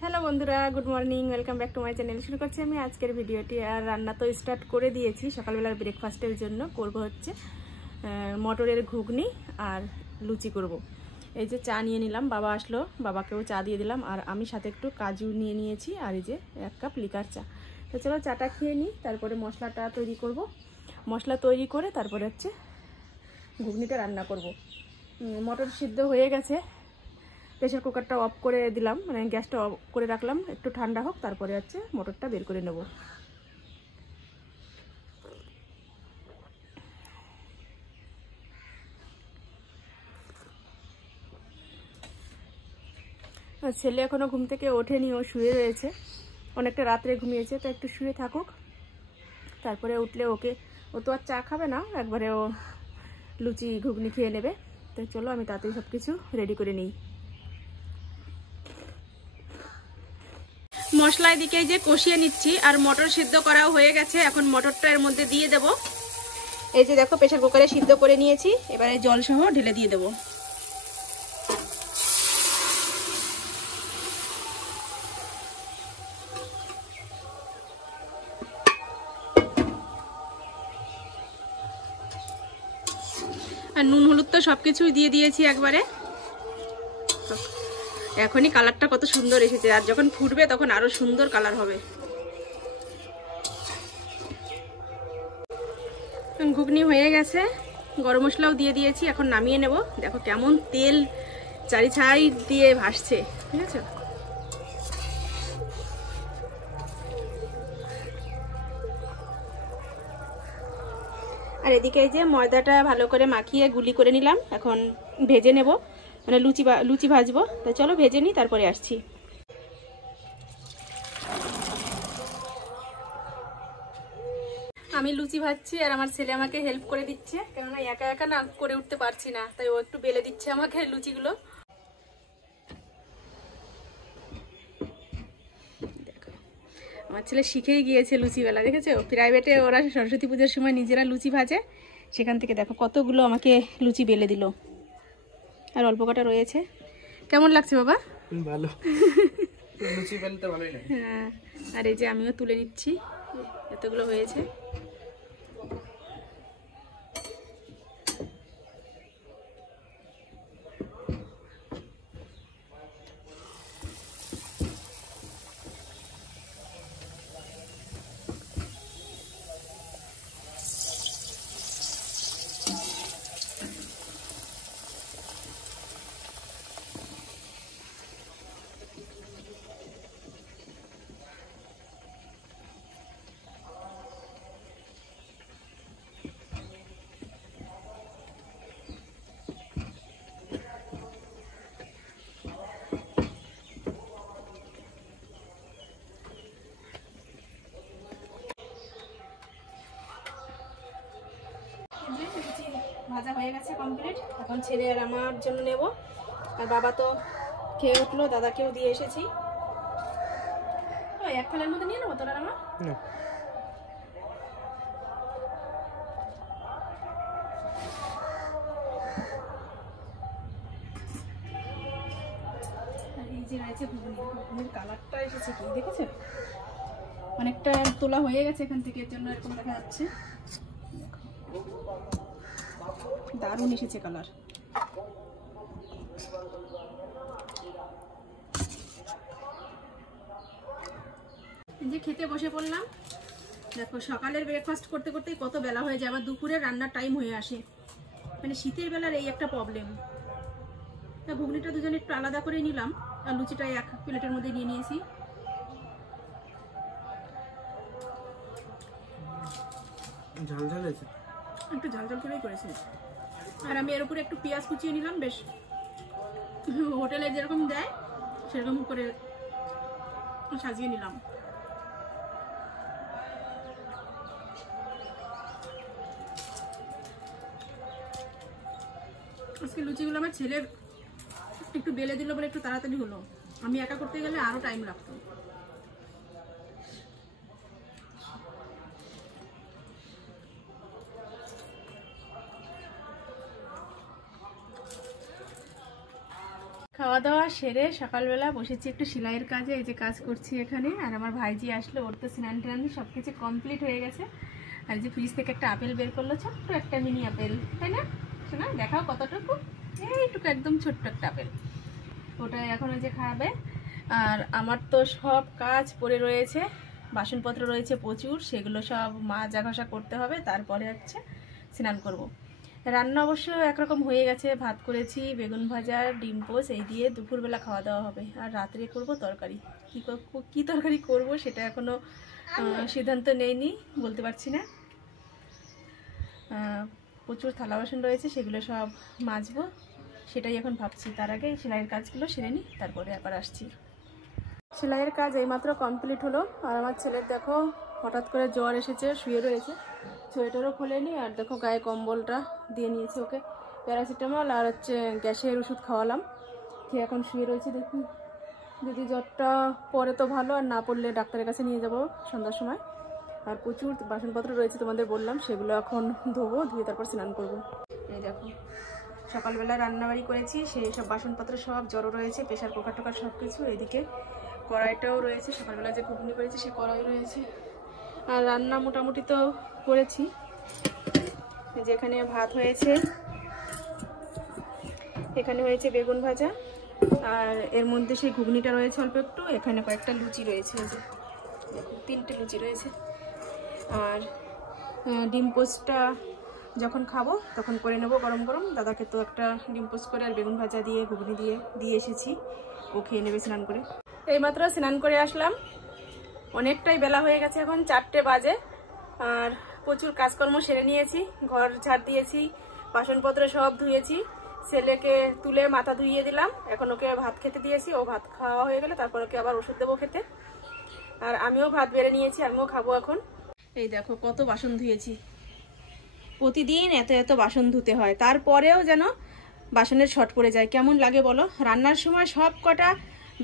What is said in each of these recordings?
Hello বন্ধুরা, good morning, welcome back to my channel. শুরু করছি আমি আজকের ভিডিওটি। আর রান্না তো স্টার্ট করে দিয়েছি। সকালবেলার ব্রেকফাস্টের জন্য করব হচ্ছে মটরের ঘুগনি আর লুচি করব। এই যে চা নিয়ে নিলাম, বাবা আসলো, বাবাকেও চা দিয়ে দিলাম। আর আমি সাথে একটু কাজু নিয়ে নিয়েছি, আর এই যে 1 কাপ লিকার চা। তো চলো চাটা খেয়ে নিই, তারপরে মশলাটা তৈরি করব। মশলা তৈরি করে তারপরে হচ্ছে ঘুগনিটা রান্না করব। মটর সিদ্ধ হয়ে গেছে, প্রেশার কুকারটা অফ করে দিলাম, মানে গ্যাসটা অফ করে রাখলাম, একটু ঠান্ডা হোক, তারপরে হচ্ছে মটরটা বের করে নেব। ছেলে এখনও ঘুম থেকে ওঠেনি, ও শুয়ে রয়েছে, অনেকটা রাত্রে ঘুমিয়েছে, তো একটু শুয়ে থাকুক, তারপরে উঠলে ও তো আর চা খাবে না, একবারে ও লুচি ঘুগনি খেয়ে নেবে। তো চলো আমি তাড়াতাড়ি সব কিছু রেডি করে নিই। মশলা এদিকে যে কষিয়ে নিচ্ছি, আর মটর সিদ্ধ করাও হয়ে গেছে। এখন মটরটা এর মধ্যে দিয়ে দেব। এই যে দেখো, প্রেসার কুকারে সিদ্ধ করে নিয়েছি, এবারে জল সহ ঢেলে দিয়ে দেব। আর নুন হলুদ তো সবকিছুই দিয়ে দিয়েছি একবারে। এখনই কালারটা কত সুন্দর এসেছে, আর যখন ফুটবে তখন আরো সুন্দর কালার হবে। ঘুগনি হয়ে গেছে, গরম মশলাও দিয়ে দিয়েছি, এখন নামিয়ে নেব। দেখো কেমন তেল চারি সাইড দিয়ে ভাসছে, ঠিক আছে। আর এদিকে এই যে ময়দাটা ভালো করে মাখিয়ে গুলি করে নিলাম, এখন ভেজে নেব, মানে লুচি ভাজবো। তো চলো ভেজে নিই, তারপরে আসছি। আমি লুচি ভাজছি, আর আমার ছেলে আমাকে হেল্প করে দিচ্ছে, কেননা একা একা না করে উঠতে পারছি না, তাই ও একটু বেলে দিচ্ছে আমাকে লুচিগুলো। দেখো আমার ছেলে শিখেই গিয়েছে লুচি বেলা, দেখেছো? প্রাইভেটে ওরা সরস্বতী পুজোর সময় নিজেরা লুচি ভাজে, সেখান থেকে দেখো কতগুলো আমাকে লুচি বেলে দিল। আর অল্প কটা রয়েছে। কেমন লাগছে বাবা? ভালো। লুচি বেলতে ভালোই লাগে। হ্যাঁ, আর এই যে আমিও তুলে নিচ্ছি, এতগুলো হয়েছে। ভাজা হয়ে গেছে কমপ্লিট, এখন ছেলে আর আমার জন্য নেব। আর বাবা তো খেয়ে উঠলো, দাদাকেও দিয়ে এসেছি। এক থালের মধ্যে নিয়ে নেবো তোর আর আমার। এই যে রয়েছে ঘুগনির কালারটা এসেছে, কি দেখেছো? অনেকটা তোলা হয়ে গেছে এখান থেকে, এর জন্য এরকম দেখা যাচ্ছে। দারুণ এসেছে কালার। যে খেতে বসে পড়লাম, দেখো সকালের ব্রেকফাস্ট করতে করতেই কত বেলা হয়ে যায়, আবার দুপুরে রান্নার টাইম হয়ে আসে, মানে শীতের বেলার এই একটা প্রবলেম। তা ঘুগনিটা দুজনে একটু আলাদা করে নিলাম, আর লুচিটা এক প্লেটের মধ্যে নিয়ে নিয়েছি। ঝাল ঝাল আছে, একটু ঝাল ঝাল করেই করেছি। আর আমি এর উপরে একটু পেঁয়াজ কুচিয়ে নিলাম, বেশ হোটেলে যেরকম দেয় সেরকম করে সাজিয়ে নিলাম। আজকে লুচিগুলো আমার ছেলে একটু বেলে দিল বলে একটু তাড়াতাড়ি হলো, আমি একা করতে গেলে আরো টাইম লাগতো। খাওয়া দাওয়া সেরে সকালবেলা বসেছি একটু সেলাইয়ের কাজে, এই যে কাজ করছি এখানে। আর আমার ভাইজি আসলো, ওর তো স্নান টান সব কিছু কমপ্লিট হয়ে গেছে। আর যে ফ্রিজ থেকে একটা আপেল বের করলো, ছোট্ট একটা মিনি আপেল, তাই না শোনা? দেখাও কতটুকু, এইটুকু একদম ছোট্ট একটা আপেল, ওটাই এখন ওই যে খাবে। আর আমার তো সব কাজ পড়ে রয়েছে, বাসনপত্র রয়েছে প্রচুর, সেগুলো সব মাজা ঘষা করতে হবে, তারপরে হচ্ছে স্নান করব। রান্না অবশ্য একরকম হয়ে গেছে, ভাত করেছি, বেগুন ভাজা, ডিম পোস্ট, এই দিয়ে দুপুরবেলা খাওয়া দাওয়া হবে। আর রাত্রে করব তরকারি, কী তরকারি করব সেটা এখনও সিদ্ধান্ত নেইনি, বলতে পারছি না। প্রচুর থালা বাসন রয়েছে, সেগুলো সব মাজবো, সেটাই এখন ভাবছি। তার আগে সেলাইয়ের কাজগুলো সেরে নিই, তারপরে আবার আসছি। সেলাইয়ের কাজ এইমাত্র কমপ্লিট হলো। আর আমার ছেলের দেখো হঠাৎ করে জ্বর এসেছে, শুয়ে রয়েছে, সোয়েটারও খোলেনি। আর দেখো গায়ে কম্বলটা দিয়ে নিয়েছি ওকে, প্যারাসিটামল আর হচ্ছে গ্যাসের ওষুধ খাওয়ালাম, খেয়ে এখন শুয়ে রয়েছে। দেখুন যদি জ্বরটা পরে তো ভালো, আর না পড়লে ডাক্তারের কাছে নিয়ে যাব সন্ধ্যার সময়। আর প্রচুর বাসনপত্র রয়েছে তোমাদের বললাম, সেগুলো এখন ধোবো, ধুয়ে তারপর স্নান করবো। এই দেখো সকালবেলা রান্নাবাড়ি করেছি, সেই সব বাসনপত্র সব জড়ো রয়েছে, প্রেশার কুকার টুকার সব কিছু। এদিকে কড়াইটাও রয়েছে, সকালবেলা যে ঘুগনি করেছি সেই কড়াই রয়েছে। আর রান্না মোটামুটি তো করেছি, যেখানে ভাত হয়েছে, এখানে হয়েছে বেগুন ভাজা, আর এর মধ্যে সেই ঘুগনিটা রয়েছে অল্প একটু, এখানে কয়েকটা লুচি রয়েছে, দেখো 3টে লুচি রয়েছে। আর ডিম পোস্টটা যখন খাবো তখন করে নেবো গরম গরম। দাদাকে তো একটা ডিম পোস্ট করে আর বেগুন ভাজা দিয়ে ঘুগনি দিয়ে এসেছি, ও খেয়ে নেবে স্নান করে। এইমাত্র স্নান করে আসলাম, অনেকটাই বেলা হয়ে গেছে, এখন 4টে বাজে। আর প্রচুর কাজকর্ম সেরে নিয়েছি, ঘর ঝাড় দিয়েছি, বাসনপত্র সব ধুয়েছি, ছেলেকে তুলে মাথা ধুইয়ে দিলাম, এখন ওকে ভাত খেতে দিয়েছি। ও ভাত খাওয়া হয়ে গেলে তারপর ওকে আবার ওষুধ দেবো খেতে। আর আমিও ভাত বেড়ে নিয়েছি, আমিও খাবো এখন। এই দেখো কত বাসন ধুয়েছি, প্রতিদিন এত এত বাসন ধুতে হয়, তারপরেও যেন বাসনের শর্ট পড়ে যায়। কেমন লাগে বলো? রান্নার সময় সব কটা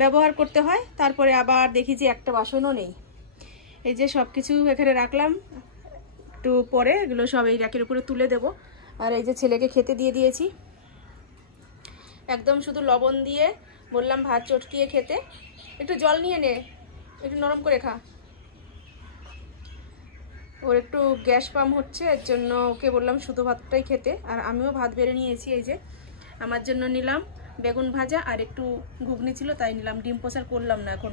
ব্যবহার করতে হয়, তারপরে আবার দেখি যে একটা বাসনও নেই। এই যে সব কিছু এখানে রাখলাম, একটু পরে এগুলো সব এই র্যাকের উপরে তুলে দেব। আর এই যে ছেলেকে খেতে দিয়ে দিয়েছি, একদম শুধু লবণ দিয়ে বললাম ভাত চটকিয়ে খেতে। একটু জল নিয়ে নে, একটু নরম করে খা। ওর একটু গ্যাস পাম হচ্ছে, এর জন্য ওকে বললাম শুধু ভাতটাই খেতে। আর আমিও ভাত বেড়ে নিয়েছি, এই যে আমার জন্য নিলাম বেগুন ভাজা, আর একটু ঘুগনি ছিল তাই নিলাম। ডিম পোস্ট আর করলাম না, এখন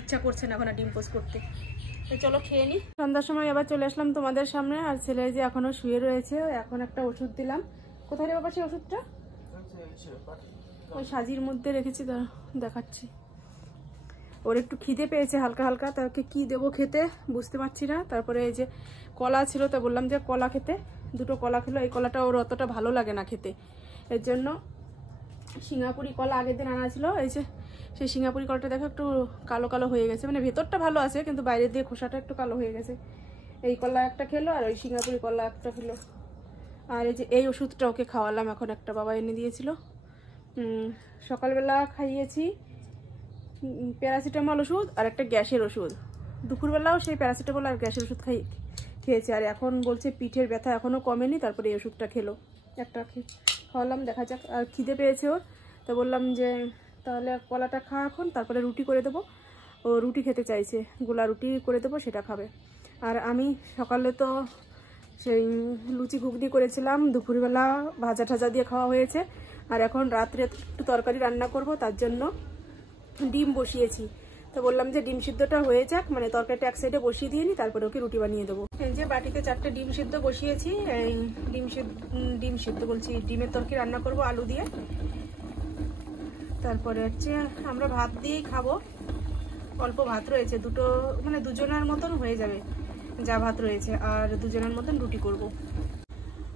ইচ্ছা করছে না এখন আর ডিম পোস্ট করতে। তো চলো খেয়ে নিই। সন্ধ্যার সময় আবার চলে আসলাম তোমাদের সামনে। আর ছেলে যে এখনো শুয়ে রয়েছে, এখন একটা ওষুধ দিলাম। কোথায় রে বাবা সেই ওষুধটা? ওই সাজির মধ্যে রেখেছি, দেখাচ্ছি। ওর একটু খিদে পেয়েছে হালকা হালকা, তাকে কি দেবো খেতে বুঝতে পারছি না। তারপরে এই যে কলা ছিল, তা বললাম যে কলা খেতে, 2টো কলা খেলো। এই কলাটা ওর অতটা ভালো লাগে না খেতে, এর জন্য সিঙ্গাপুরি কলা আগের দিন আনা ছিল। এই যে সেই সিঙ্গাপুরি কলাটা দেখো একটু কালো কালো হয়ে গেছে, মানে ভেতরটা ভালো আছে কিন্তু বাইরের দিয়ে খোসাটা একটু কালো হয়ে গেছে। এই কলা একটা খেলো, আর ওই সিঙ্গাপুরি কলা একটা খেলো। আর এই যে এই ওষুধটা ওকে খাওয়ালাম, এখন একটা বাবা এনে দিয়েছিল। সকালবেলা খাইয়েছি প্যারাসিটামল ওষুধ আর একটা গ্যাসের ওষুধ, দুপুরবেলাও সেই প্যারাসিটামল আর গ্যাসের ওষুধ খেয়েছে। আর এখন বলছে পিঠের ব্যথা এখনও কমেনি, তারপরে এই ওষুধটা খেলো, একটা খাওয়ালাম, দেখা যাক। আর খিদে পেয়েছে ওর, তো বললাম যে তাহলে কলাটা খা এখন, তারপরে রুটি করে দেবো। ও রুটি খেতে চাইছে, গোলা রুটি করে দেবো, সেটা খাবে। আর আমি সকালে তো সেই লুচি ঘুগনি করেছিলাম, দুপুরবেলা ভাজা ঠাজা দিয়ে খাওয়া হয়েছে। আর এখন রাত্রে একটু তরকারি রান্না করব, তার জন্য ডিম বসিয়েছি। তো বললাম যে ডিম সিদ্ধটা হয়ে যাক, মানে তরকারিটা এক সাইডে বসিয়ে দিয়ে নি, তারপরে ওকে রুটি বানিয়ে দেবো। এই যে বাটিতে 4টে ডিম সিদ্ধ বসিয়েছি। এই ডিম সিদ্ধ বলছি, ডিমের তরকারি রান্না করব আলু দিয়ে। তারপরে হচ্ছে আমরা ভাত দিয়েই খাবো, অল্প ভাত রয়েছে, 2টো মানে 2জনের মতন হয়ে যাবে যা ভাত রয়েছে, আর 2জনের মতন রুটি করব।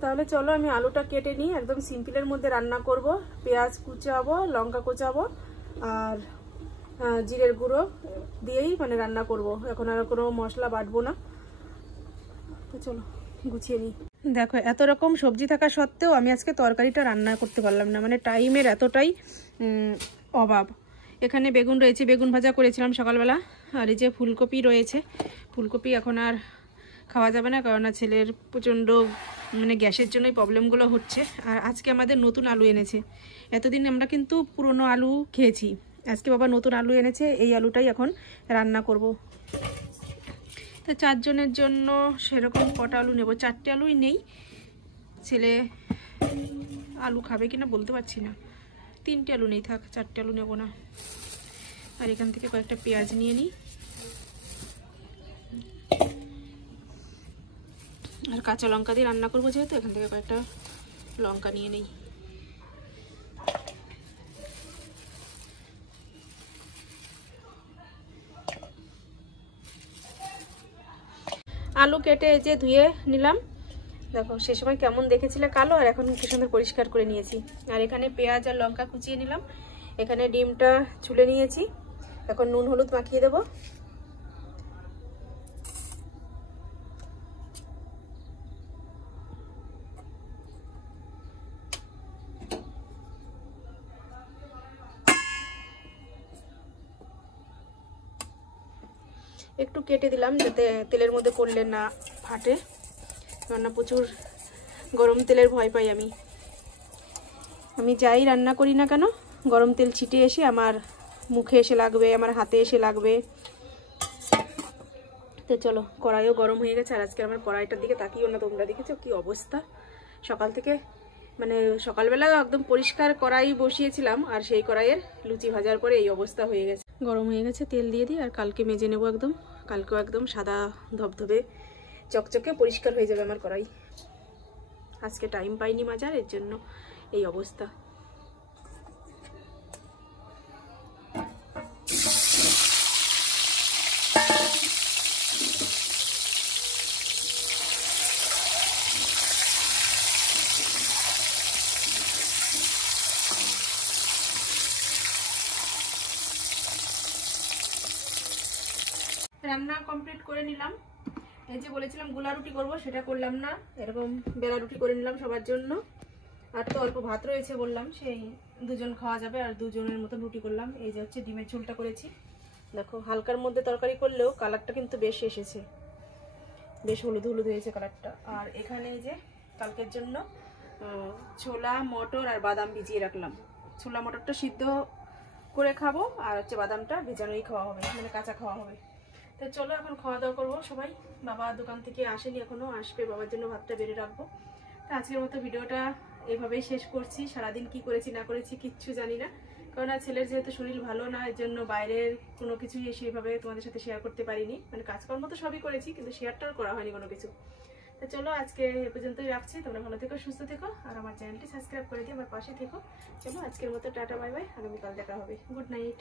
তাহলে চলো আমি আলুটা কেটে নিই, একদম সিম্পলের মধ্যে রান্না করব। পেঁয়াজ কুচাবো, লঙ্কা কুচাবো, আর জিরের গুঁড়ো দিয়েই মানে রান্না করব। এখন আর কোনো মশলা বাটবো না। তো চলো গুছিয়ে নিই। দেখো এত রকম সবজি থাকা সত্ত্বেও আমি আজকে তরকারিটা রান্না করতে পারলাম না, মানে টাইমের এতটাই অভাব। এখানে বেগুন রয়েছে, বেগুন ভাজা করেছিলাম সকালবেলা। আর এই যে ফুলকপি রয়েছে, ফুলকপি এখন আর খাওয়া যাবে না, কারণ ছেলের প্রচণ্ড মানে গ্যাসের জন্যই প্রবলেমগুলো হচ্ছে। আর আজকে আমাদের নতুন আলু এনেছে, এতদিন আমরা কিন্তু পুরনো আলু খেয়েছি, আজকে বাবা নতুন আলু এনেছে, এই আলুটাই এখন রান্না করব। তো 4 জনের জন্য সেরকম কটা আলু নেব, 4টে আলুই নেই, ছেলে আলু খাবে কিনা বলতে পারছি না, 3টে আলু নেই, থাক 4টে আলু নেব না। আর এখান থেকে কয়েকটা পেঁয়াজ নিয়ে নিই, আর কাঁচা লঙ্কা দিয়ে রান্না করবো যেহেতু, এখান থেকে কয়েকটা লঙ্কা নিয়ে নিই। আলু কেটে এই যে ধুয়ে নিলাম, দেখো সে সময় কেমন দেখেছিলে কালো, আর এখন কি সুন্দর পরিষ্কার করে নিয়েছি। আর এখানে পেঁয়াজ আর লঙ্কা কুচিয়ে নিলাম, এখানে ডিমটা ছুলে নিয়েছি, এখন নুন হলুদ মাখিয়ে দেবো। একটু কেটে দিলাম যাতে তেলের মধ্যে পড়লে না ফাটে, রান্না প্রচুর গরম তেলের ভয় পাই আমি যাই রান্না করি না কেন, গরম তেল ছিটে এসে আমার মুখে এসে লাগবে, আমার হাতে এসে লাগবে। তো চলো, কড়াইও গরম হয়ে গেছে, আর আজকে আমার কড়াইটার দিকে তাকিয়েও না, তোমরা দেখেছো কি অবস্থা, সকাল থেকে মানে সকালবেলা একদম পরিষ্কার কড়াই বসিয়েছিলাম, আর সেই কড়াইয়ের লুচি ভাজার পরে এই অবস্থা হয়ে গেছে। গরম হয়ে গেছে, তেল দিয়ে দিই, আর কালকে মেজে নেবো একদম, কালকেও একদম সাদা ধবধবে চকচকে পরিষ্কার হয়ে যাবে আমার কড়াই। আজকে টাইম পাইনি মাজার, এর জন্য এই অবস্থা। রান্না কমপ্লিট করে নিলাম, এই যে বলেছিলাম গোলা রুটি করবো, সেটা করলাম না, এরকম বেলা রুটি করে নিলাম সবার জন্য। আর তো অল্প ভাত রয়েছে বললাম, সেই 2 জন খাওয়া যাবে, আর 2 জনের মতন রুটি করলাম। এই যে হচ্ছে ডিমের ঝোলটা করেছি, দেখো হালকার মধ্যে তরকারি করলেও কালারটা কিন্তু বেশ এসেছে, বেশ হলুদ হলুদ হয়েছে কালারটা। আর এখানে এই যে কালকের জন্য ছোলা মটর আর বাদাম ভিজিয়ে রাখলাম, ছোলা মটরটা সিদ্ধ করে খাবো, আর হচ্ছে বাদামটা ভেজানোই খাওয়া হবে, মানে কাঁচা খাওয়া হবে। তো চলো এখন খাওয়া দাওয়া করবো সবাই, বাবা দোকান থেকে আসেনি এখনো, আসবে, বাবার জন্য ভাতটা বেড়ে রাখবো। তো আজকের মতো ভিডিওটা এভাবেই শেষ করছি। সারাদিন কি করেছি না করেছি কিচ্ছু জানি না, কারণ ছেলের যেহেতু শরীর ভালো না, এর জন্য বাইরের কোনো কিছুই সেইভাবে তোমাদের সাথে শেয়ার করতে পারিনি, মানে কাজকর্ম তো সবই করেছি কিন্তু শেয়ারটাও করা হয়নি কোনো কিছু। তো চলো আজকে এ পর্যন্তই রাখছি, তোমরা ভালো থেকো, সুস্থ থেকো, আর আমার চ্যানেলটি সাবস্ক্রাইব করে দিয়ে আমার পাশে থেকো। চলো আজকের মতো টাটা বাই বাই, আগামীকাল দেখা হবে, গুড নাইট।